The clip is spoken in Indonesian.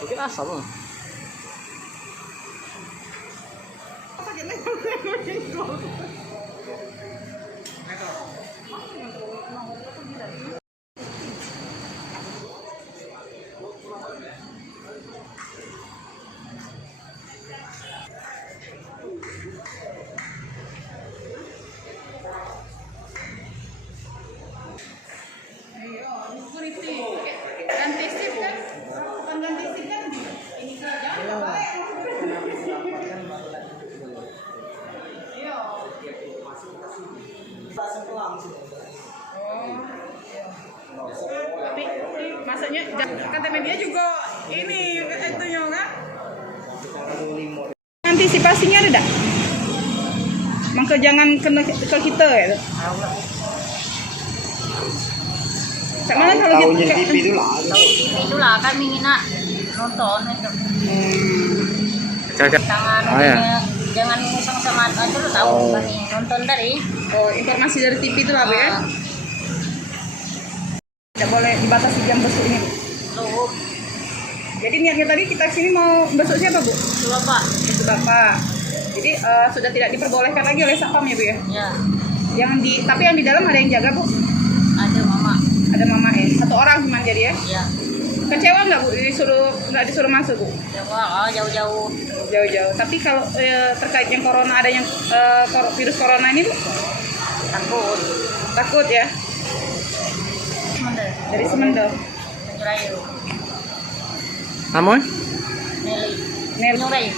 Mungkin asam. Ganti sip kan? Bukan ganti sip kan? Ini jangan baik. Iya. Tapi masanya kata media juga ini itunya kan? Antisipasinya ada tak? Maka jangan kena ke kita ya. Mana kalau kita TV itu lah. TV itu lah kami nak nonton itu. Tangan jangan ngusang sama itu tahu kami nonton dari. Oh, informasi dari TV itu lah Bu ya. Tidak boleh dibatasi jam besuk ini Bu. Loh, Jadi niatnya tadi kita sini mau besuk siapa Bu? itu Bapak. Itu Bapak. Jadi sudah tidak diperbolehkan lagi oleh Satpam ya Bu ya. Ya, Tapi yang di dalam ada yang jaga Bu. ada Mama. Ada mama ya. Satu orang cuma jadi ya. Ya, Kecewa nggak Bu nggak disuruh masuk Bu? jauh-jauh. Jauh-jauh. Tapi kalau terkait yang corona adanya virus corona ini Bu, Takut. takut ya. Sementara. Dari Semendel. Penyurayu. Namun? Nelly. Nel. Penyurayu.